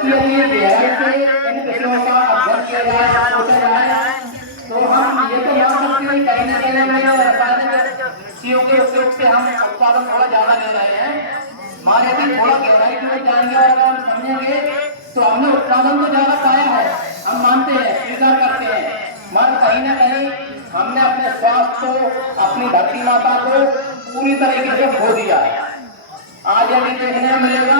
जबकि यदि ये गहराई से इन विषयों का अध्ययन किया जाए, सोचा जाए, तो हम ये तो मान सकते हैं कहीं न कहीं रासायनिक चीजों के उपयोग से हम उत्पादन थोड़ा ज्यादा ले रहे हैं। मान यदि थोड़ा गहराई की ओर जाएंगे और अगर हम समझेंगे तो हमने उत्पादन तो ज्यादा पाया है, हम मानते हैं, स्वीकार करते हैं, मगर कहीं न कहीं हमने अपने स्वास्थ्य को, अपनी धरती माता को पूरी तरीके से खो दिया है। आज यदि देखने में मिलेगा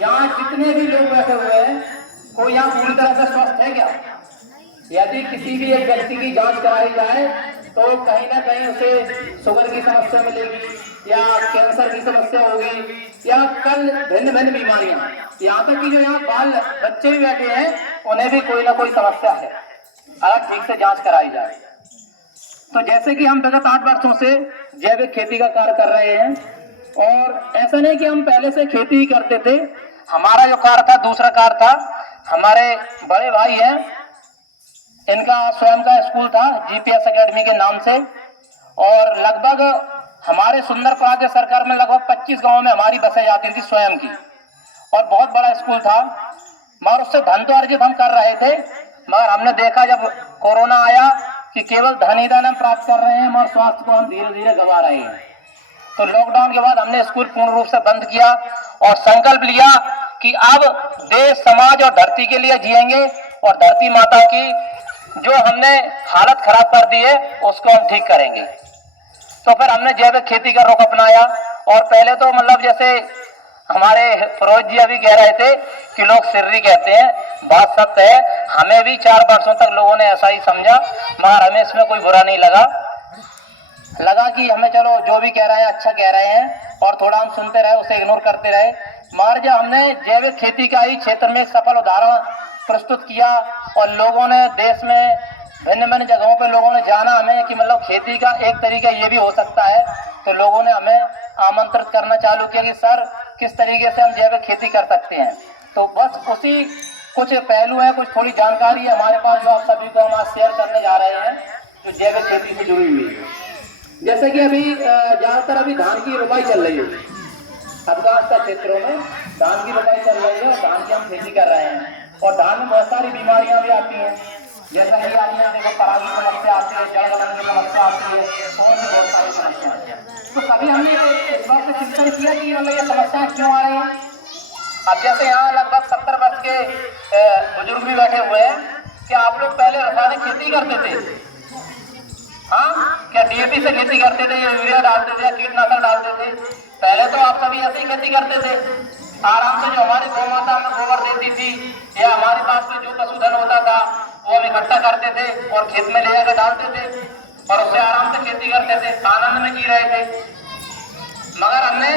यहाँ जितने भी लोग बैठे हुए हैं, कोई यहाँ पूरी तरह से स्वस्थ है क्या? यदि किसी भी एक व्यक्ति की जांच कराई जाए तो कहीं ना कहीं उसे शुगर की समस्या मिलेगी या कैंसर की समस्या होगी या कल भिन्न भिन्न बीमारियां। यहाँ तक कि जो यहाँ बाल बच्चे भी बैठे हैं उन्हें भी कोई ना कोई समस्या है अगर ठीक से जांच कराई जाए। तो जैसे कि हम विगत 8 वर्षों से जैविक खेती का कार्य कर रहे हैं और ऐसा नहीं कि हम पहले से खेती ही करते थे। हमारा जो कार्य था दूसरा कार्य था। हमारे बड़े भाई हैं, इनका स्वयं का स्कूल था जीपीएस एकेडमी के नाम से और लगभग हमारे सुंदरपुरा के सरकार में लगभग 25 गांव में हमारी बसें जाती थी स्वयं की और बहुत बड़ा स्कूल था। मगर उससे धन तो अर्जित हम कर रहे थे, मगर हमने देखा जब कोरोना आया कि केवल धन ही धन हम प्राप्त कर रहे हैं मगर स्वास्थ्य को हम धीरे धीरे गंवा रहे हैं। तो लॉकडाउन के बाद हमने स्कूल पूर्ण रूप से बंद किया और संकल्प लिया कि अब देश, समाज और धरती के लिए जिएंगे और धरती माता की जो हमने हालत खराब कर दी है उसको हम ठीक करेंगे। तो फिर हमने जैविक खेती का रुख अपनाया और पहले तो मतलब जैसे हमारे फिरोज जी अभी कह रहे थे कि लोग सिर्री कहते हैं, बात सत्य है। हमें भी 4 वर्षों तक लोगों ने ऐसा ही समझा, मगर हमें इसमें कोई बुरा नहीं लगा कि हमें चलो जो भी कह रहे हैं अच्छा कह रहे हैं और थोड़ा हम सुनते रहे, उसे इग्नोर करते रहे। मगर जब हमने जैविक खेती का ही क्षेत्र में सफल उदाहरण प्रस्तुत किया और लोगों ने देश में भिन्न भिन्न जगहों पे लोगों ने जाना हमें कि मतलब खेती का एक तरीका ये भी हो सकता है, तो लोगों ने हमें आमंत्रित करना चालू किया कि सर किस तरीके से हम जैविक खेती कर सकते हैं। तो बस उसी कुछ पहलू है, कुछ थोड़ी जानकारी है हमारे पास जो आप सभी को हम आज शेयर करने जा रहे हैं जो जैविक खेती से जुड़ी हुई है। जैसे कि अभी ज्यादातर अभी धान की रोपाई चल रही है, अफगानिस्तान क्षेत्रों में धान की रोपाई चल रही है और धान की हम खेती कर रहे हैं और धान में बहुत सारी बीमारियां भी आती हैं। जैसा कि आपने देखो परागी की समस्या आती है, जड़ गलन की समस्या आती है और भी बहुत सारी समस्या आती है। तो कभी हमने इस बात से चिंतन किया कि मतलब ये समस्याएं क्यों आ रही हैं? अब जैसे यहाँ लगभग 70 वर्ष के बुजुर्ग भी बैठे हुए हैं, क्या आप लोग पहले रासायनिक खेती करते थे? हाँ, क्या डीएपी से खेती करते थे या यूरिया डालते थे या कीटनाशक डालते थे? पहले तो आप सभी ऐसे ही खेती करते थे आराम से। जो हमारी गौ माता हमें गोबर देती थी या हमारे पास में जो पशुधन होता था वो हम इकट्ठा करते थे और खेत में ले जाकर डालते थे और उससे आराम से खेती करते थे, आनंद में जी रहे थे। मगर हमने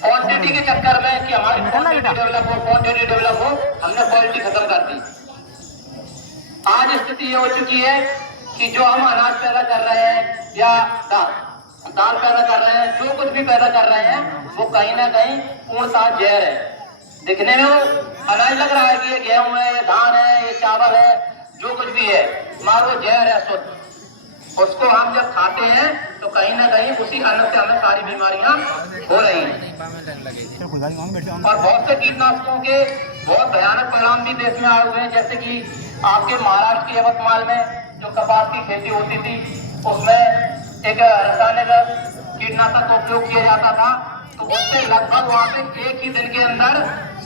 क्वांटिटी के चक्कर में कि हमारी क्वांटिटी डेवलप हो, हमने क्वालिटी खत्म कर दी। आज स्थिति ये हो चुकी है कि जो हम अनाज पैदा कर रहे हैं या दाल पैदा कर रहे हैं, जो कुछ भी पैदा कर रहे हैं वो कहीं ना कहीं पूर्णतः जहर है। दिखने में वो अनाज लग रहा है कि ये गेहूं है, ये धान है, ये चावल है, जो कुछ भी है, मगर वो जहर है शुद्ध। उसको हम जब खाते हैं तो कहीं ना कहीं उसी अन्न से हमें सारी बीमारियां हो रही हैं। और बहुत से कीटनाशकों के बहुत भयानक परिणाम भी देश में आए हुए हैं। जैसे कि आपके महाराष्ट्र के यवतमाल में जो कपास की खेती होती थी उसमें एक रासायनिक कीटनाशक का उपयोग किया जाता था, तो उससे लगभग वहां पे एक ही दिन के अंदर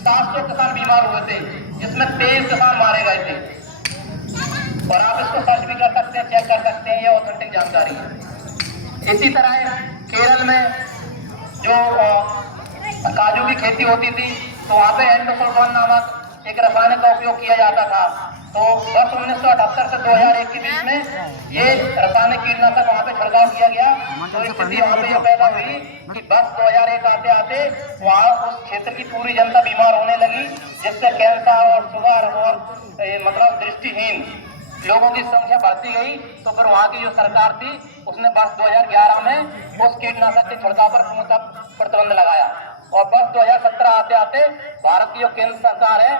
700 किसान बीमार हुए थे, जिसमें 23 किसान मारे गए थे। और आप इसको सर्च भी कर सकते हैं, चेक कर सकते हैं, ये ऑथेंटिक जानकारी है। इसी तरह केरल में जो काजू की खेती होती थी तो वहाँ पे एंडोसल्फान नामक एक रसायन का उपयोग किया जाता था। तो वर्ष 1978 से 2001 के बीच में ये रासायनिक कीटनाशक वहाँ पे छिड़काव किया गया। तो स्थिति वहाँ पे ये पैदा हुई कि बस 2001 आते आते वहाँ उस क्षेत्र की पूरी जनता बीमार होने लगी, जिससे कैंसर और शुगर और मतलब दृष्टिहीन लोगों की संख्या बढ़ती गई। तो फिर वहाँ की जो सरकार थी उसने वर्ष 2011 में उस कीटनाशक के छिड़काव पर पूर्णतः प्रतिबंध लगाया और वर्ष 2017 आते आते भारत की जो केंद्र सरकार है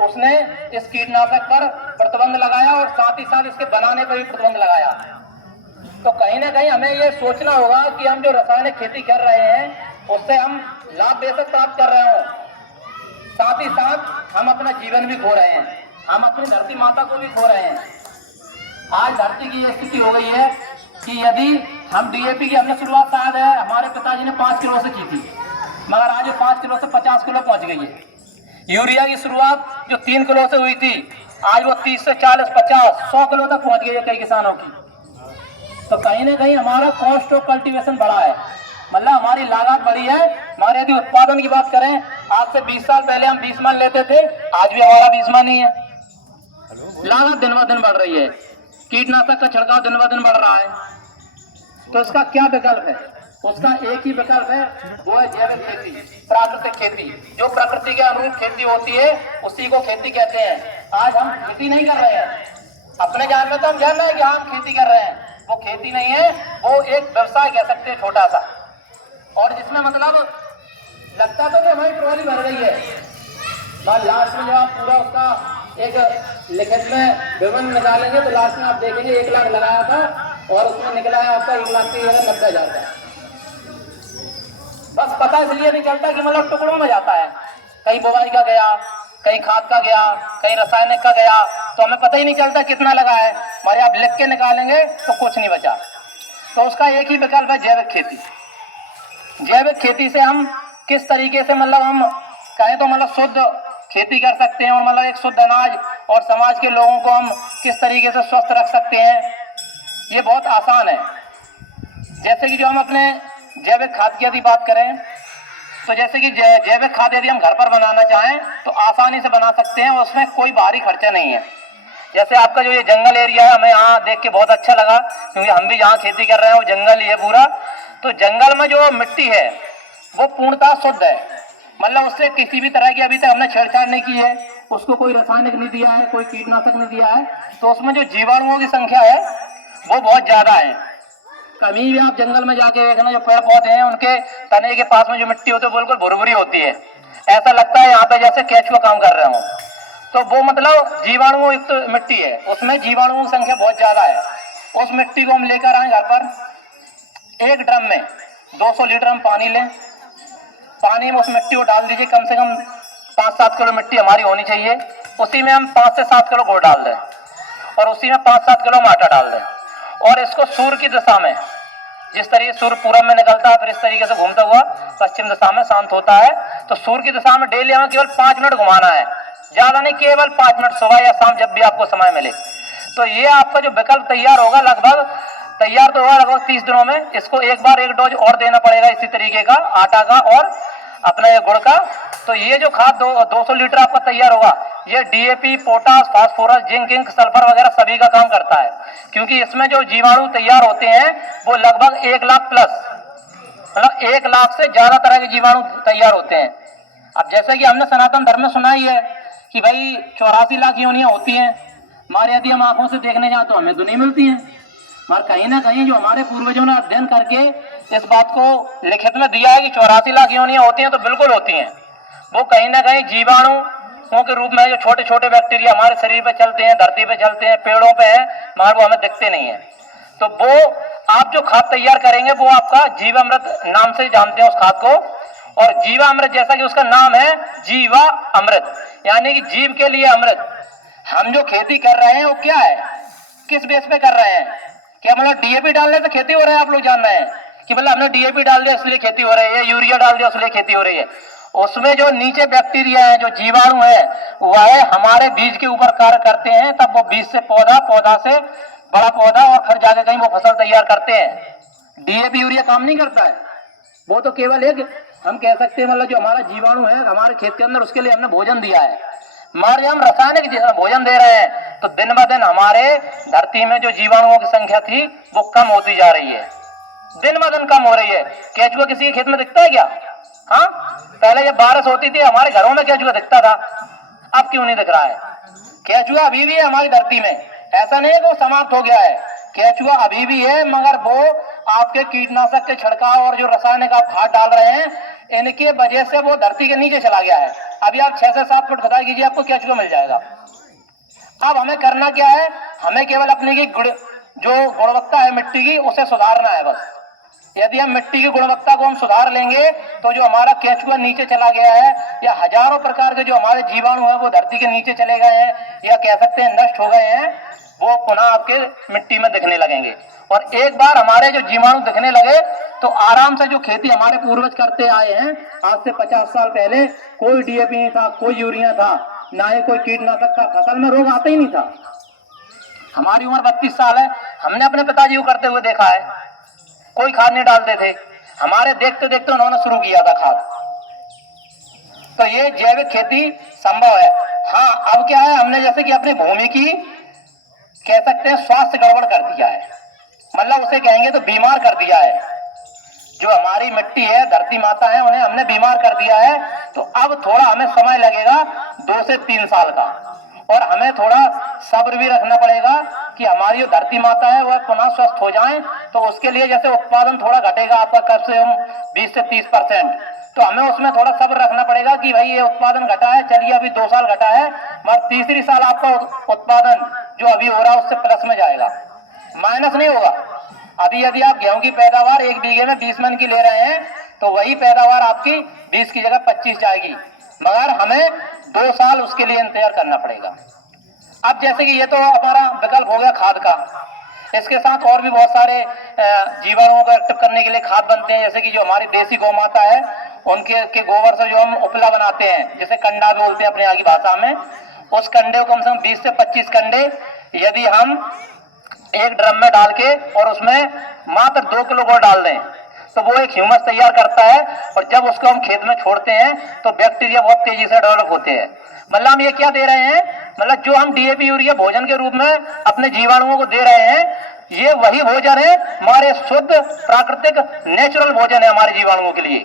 उसने इस कीटनाशक पर प्रतिबंध लगाया और साथ ही साथ इसके बनाने पर भी प्रतिबंध लगाया। तो कहीं ना कहीं हमें ये सोचना होगा कि हम जो रासायनिक खेती कर रहे हैं उससे हम लाभ बेशक प्राप्त कर रहे हो, साथ ही साथ हम अपना जीवन भी खो रहे हैं, हम अपनी धरती माता को भी खो रहे हैं। आज धरती की ये स्थिति हो गई है कि यदि हम डीएपी की हमने शुरुआत शायद है हमारे पिताजी ने 5 किलो से की थी, मगर आज 5 किलो से 50 किलो पहुंच गई है। यूरिया की शुरुआत जो 3 किलो से हुई थी, आज वो 30 से 40, 50, 100 किलो तक पहुंच गई है कई किसानों की। तो कहीं ना कहीं हमारा कॉस्ट ऑफ कल्टीवेशन बढ़ा है, मतलब हमारी लागत बढ़ी है। हमारे यदि उत्पादन की बात करें, आज से 20 साल पहले हम 20 मन लेते थे, आज भी हमारा 20 मन ही है। लागत दिन ब दिन बढ़ रही है, कीटनाशक का छिड़काव दिन ब दिन बढ़ रहा है। तो इसका क्या विकल्प है? उसका एक ही विकल्प है, वो है जैविक खेती, प्राकृतिक खेती। जो प्रकृति के अनुरूप खेती होती है उसी को खेती कहते हैं। आज हम खेती नहीं कर रहे हैं, अपने जान में तो हम जान रहे हैं कि हम खेती कर रहे हैं, वो खेती नहीं है, वो एक व्यवसाय कह सकते हैं छोटा सा। और जिसमें मतलब लगता तो हमारी ट्रॉली भर गई है, मगर लास्ट में जब आप पूरा उसका एक लिखित में विवरण निकालेंगे तो लास्ट में आप देखेंगे 1 लाख लगाया था और उसमें निकला है आपका 1 लाख की जगह 90,000 का। बस पता इसलिए नहीं चलता कि मतलब टुकड़ों में जाता है, कहीं बुवाई का गया, कहीं खाद का गया, कहीं रासायनिक का गया, तो हमें पता ही नहीं चलता कितना लगा है। हमारे आप लिख के निकालेंगे तो कुछ नहीं बचा। तो उसका एक ही विकल्प है जैविक खेती। जैविक खेती से हम किस तरीके से मतलब हम कहें तो मतलब शुद्ध खेती कर सकते हैं और मतलब एक शुद्ध अनाज और समाज के लोगों को हम किस तरीके से स्वस्थ रख सकते हैं, ये बहुत आसान है। जैसे कि जो हम अपने जैविक खाद की यदि बात करें तो जैसे कि जैविक खाद यदि हम घर पर बनाना चाहें तो आसानी से बना सकते हैं, उसमें कोई बाहरी खर्चा नहीं है। जैसे आपका जो ये जंगल एरिया है, हमें यहाँ देख के बहुत अच्छा लगा क्योंकि हम भी जहाँ खेती कर रहे हैं वो जंगल ही है पूरा। तो जंगल में जो मिट्टी है वो पूर्णतः शुद्ध है, मतलब उससे किसी भी तरह की अभी तक हमने छेड़छाड़ नहीं की है, उसको कोई रासायनिक नहीं दिया है, कोई कीटनाशक नहीं दिया है। तो उसमें जो जीवाणुओं की संख्या है वो बहुत ज्यादा है। कभी भी आप जंगल में जाके देखना, जो पेड़ पौधे हैं उनके तने के पास में जो मिट्टी होती है बिल्कुल भुरभुरी होती है, ऐसा लगता है यहाँ पे जैसे केचुआ काम कर रहे हो। तो वो मतलब जीवाणुओं युक्त मिट्टी है, उसमें जीवाणुओं की संख्या बहुत ज्यादा है। उस मिट्टी को हम लेकर आए घर पर, एक ड्रम में 200 लीटर हम पानी लें, पानी में उस मिट्टी को डाल दीजिए, कम से कम 5-7 किलो मिट्टी हमारी होनी चाहिए। उसी में हम 5 से 7 किलो गुड़ डाल दें और उसी में 5-7 किलो आटा डाल दें और इसको सूर्य की दिशा में, जिस तरीके सूर्य पूरब में निकलता है फिर इस तरीके से घूमता हुआ पश्चिम दिशा में शांत होता है, तो सूर्य की दिशा में डेली हमें केवल 5 मिनट घुमाना है, ज्यादा नहीं, केवल 5 मिनट, सुबह या शाम जब भी आपको समय मिले। तो ये आपका जो विकल्प तैयार होगा, तैयार तो होगा लगभग 30 दिनों में। इसको एक बार 1 डोज और देना पड़ेगा इसी तरीके का आटा का और अपना ये गुड़ का। तो ये जो खाद 200 लीटर आपका तैयार होगा, ये DAP, potash, phosphorus, zinc, sulphur वगैरह सभी का काम करता है, क्योंकि इसमें जो जीवाणु तैयार होते हैं वो लगभग 1 लाख प्लस, मतलब 1 लाख से ज्यादा तरह के जीवाणु तैयार होते हैं। अब जैसे कि हमने सनातन धर्म में सुना ही है कि भाई 84 लाख योनियां होती हैं, हमारे यदि हम आंखों से देखने जाए तो हमें तो नहीं मिलती हैं, मगर कहीं ना कहीं जो हमारे पूर्वजों ने अध्ययन करके इस बात को लिखित में दिया है कि 84 लाख योनियां होती हैं, तो बिल्कुल होती हैं। वो कहीं ना कहीं जीवाणुओं के रूप में जो छोटे छोटे बैक्टीरिया हमारे शरीर पे चलते हैं, धरती पे चलते हैं, पेड़ों पे हैं, मगर वो हमें दिखते नहीं है। तो वो आप जो खाद तैयार करेंगे वो आपका जीवामृत नाम से जानते हैं उस खाद को। और जीवामृत जैसा कि उसका नाम है जीवा अमृत, यानी कि जीव के लिए अमृत। हम जो खेती कर रहे हैं वो क्या है, किस बेस पे कर रहे हैं? क्या मतलब डीएपी डालने से खेती हो रहा है? आप लोग जान रहे हैं कि मतलब हमने डीएपी डाल दिया इसलिए खेती हो रही है, यूरिया डाल दिया इसलिए खेती हो रही है। उसमें जो नीचे बैक्टीरिया है, जो जीवाणु है, वह हमारे बीज के ऊपर कार्य करते हैं, तब वो बीज से पौधा, पौधा से बड़ा पौधा और फिर जाके कहीं वो फसल तैयार करते हैं। डीएपी यूरिया काम नहीं करता है, वो तो केवल एक हम कह सकते हैं मतलब जो हमारा जीवाणु है हमारे खेत के अंदर, उसके लिए हमने भोजन दिया है। हमारे हम रासायनिक भोजन दे रहे हैं, तो दिन ब दिन हमारे धरती में जो जीवाणुओं की संख्या थी वो कम होती जा रही है, दिन ब दिन कम हो रही है। केचुआ किसी के खेत में दिखता है क्या? हाँ, पहले जब बारिश होती थी हमारे घरों में केचुआ दिखता था, अब क्यों नहीं दिख रहा है? केचुआ अभी भी है हमारी धरती में, ऐसा नहीं है कि वो समाप्त हो गया है, केचुआ अभी भी है, मगर वो आपके कीटनाशक के छिड़काव और जो रासायनिक आप खाद डाल रहे हैं इनके वजह से वो धरती के नीचे चला गया है। अभी आप 6 से 7 फुट खुदाई कीजिए, आपको केचुआ मिल जाएगा। अब हमें करना क्या है, हमें केवल अपनी की जो गुणवत्ता है मिट्टी की उसे सुधारना है बस। यदि हम मिट्टी की गुणवत्ता को हम सुधार लेंगे तो जो हमारा केंचुआ नीचे चला गया है या हजारों प्रकार के जो हमारे जीवाणु हैं वो धरती के नीचे चले गए हैं या कह सकते हैं नष्ट हो गए हैं, वो पुनः आपके मिट्टी में दिखने लगेंगे। और एक बार हमारे जो जीवाणु दिखने लगे तो आराम से जो खेती हमारे पूर्वज करते आए हैं आज से 50 साल पहले, कोई डीएपी नहीं था, कोई यूरिया था, ना ही कोई कीटनाशक था, फसल में रोग आता ही नहीं था। हमारी उम्र 32 साल है, हमने अपने पिताजी को करते हुए देखा है, कोई खाद नहीं डालते थे, हमारे देखते देखते उन्होंने शुरू किया था खाद। तो ये जैविक खेती संभव है। हाँ, अब क्या है, हमने जैसे कि अपनी भूमि की कह सकते हैं स्वास्थ्य गड़बड़ कर दिया है, मतलब उसे कहेंगे तो बीमार कर दिया है। जो हमारी मिट्टी है, धरती माता है, उन्हें हमने बीमार कर दिया है। तो अब थोड़ा हमें समय लगेगा 2 से 3 साल का, और हमें थोड़ा सब्र भी रखना पड़ेगा कि हमारी जो धरती माता है वह पुनः स्वस्थ हो जाए। तो उसके लिए जैसे उत्पादन थोड़ा घटेगा आपका कम से कम 20 से 30%, तो हमें उसमें थोड़ा सब्र रखना पड़ेगा कि भाई ये उत्पादन घटा है, चलिए अभी 2 साल घटा है, मगर तीसरी साल आपका उत्पादन जो अभी हो रहा है उससे प्लस में जाएगा, माइनस नहीं होगा। अभी यदि आप गेहूं की पैदावार 1 बीघे में 20 मन की ले रहे हैं तो वही पैदावार आपकी 20 की जगह 25 जाएगी, मगर हमें 2 साल उसके लिए इंतजार करना पड़ेगा। अब जैसे कि ये तो हमारा विकल्प हो गया खाद का, इसके साथ और भी बहुत सारे जीवाणुओं को एक्टिव करने के लिए खाद बनते हैं, जैसे कि जो हमारी देसी गौ माता है उनके गोबर से जो हम उपला बनाते हैं, जिसे कंडा बोलते हैं अपने यहाँ की भाषा में, उस कंडे को कम से कम 20 से 25 कंडे यदि हम एक ड्रम में डाल के और उसमें मात्र 2 किलो गुड़ डाल दें तो वो एक ह्यूमस तैयार करता है, और जब उसको हम खेत में छोड़ते हैं तो बैक्टीरिया बहुत तेजी से डेवलप होते हैं। मतलब हम ये क्या दे रहे हैं, मतलब जो हम डीएपी यूरिया भोजन के रूप में अपने जीवाणुओं को दे रहे हैं, ये वही भोजन है, हमारे शुद्ध प्राकृतिक नेचुरल भोजन है हमारे जीवाणुओं के लिए।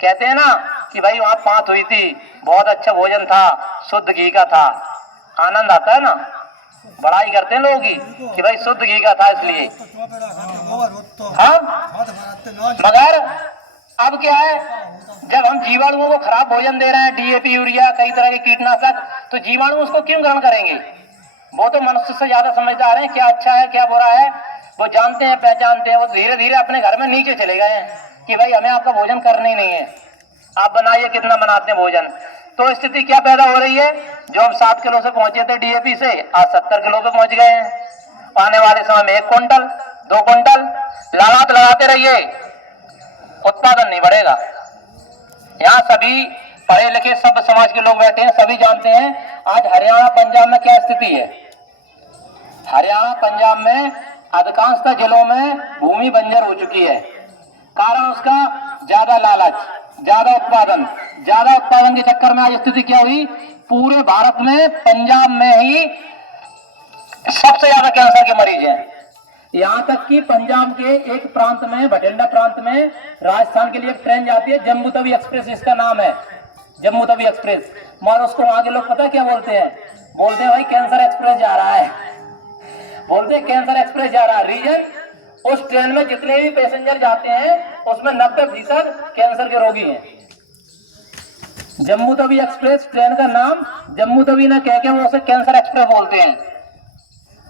कहते हैं ना कि भाई वहां पात हुई थी, बहुत अच्छा भोजन था, शुद्ध घी का था, आनंद आता है ना, बड़ाई करते हैं लोग कि भाई शुद्ध घी का था इसलिए। हाँ, मगर अब क्या है, जब हम जीवाणुओं को खराब भोजन दे रहे हैं, डीएपी यूरिया कई तरह के कीटनाशक, तो जीवाणु उसको क्यों ग्रहण करेंगे? वो तो मनुष्य से ज्यादा समझदार हैं, क्या अच्छा है क्या बुरा है वो जानते हैं, पहचानते हैं। वो धीरे धीरे अपने घर में नीचे चले गए हैं कि भाई हमें आपका भोजन करना ही नहीं है, आप बनाइए कितना बनाते हैं भोजन। तो स्थिति क्या पैदा हो रही है, जो हम 7 किलो से पहुंचे थे डीएपी से, आज 70 किलो पे पहुंच गए हैं। आने वाले समय में 1 क्विंटल 2 क्विंटल लालात लगाते रहिए, उत्पादन नहीं बढ़ेगा। यहाँ सभी पढ़े लिखे सब समाज के लोग बैठे हैं, सभी जानते हैं आज हरियाणा पंजाब में क्या स्थिति है। हरियाणा पंजाब में अधिकांशतः जिलों में भूमि बंजर हो चुकी है, कारण उसका ज्यादा लालच, ज्यादा उत्पादन के चक्कर में आज स्थिति क्या हुई, पूरे भारत में पंजाब में ही सबसे ज्यादा कैंसर के मरीज हैं। यहाँ तक कि पंजाब के एक प्रांत में, बठिंडा प्रांत में, राजस्थान के लिए एक ट्रेन जाती है, जम्मू तवी एक्सप्रेस इसका नाम है, जम्मू तवी एक्सप्रेस। मगर उसको वहां के लोग पता क्या बोलते हैं, बोलते हैं भाई कैंसर एक्सप्रेस जा रहा है, बोलते हैं कैंसर एक्सप्रेस जा रहा है। रीजन, उस ट्रेन में जितने भी पैसेंजर जाते हैं उसमें 90% कैंसर के रोगी हैं। जम्मू तवी एक्सप्रेस ट्रेन का नाम जम्मू तवी ना कह के वो उसे कैंसर एक्सप्रेस बोलते हैं।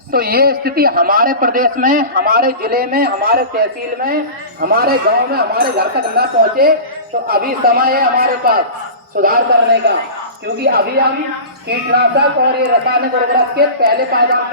तो ये स्थिति हमारे प्रदेश में, हमारे जिले में, हमारे तहसील में, हमारे गांव में, हमारे घर तक न पहुंचे तो अभी समय है हमारे पास सुधार करने का, क्योंकि अभी हम कीटनाशक और ये रासायनिक उर्वरक के पहले पायदान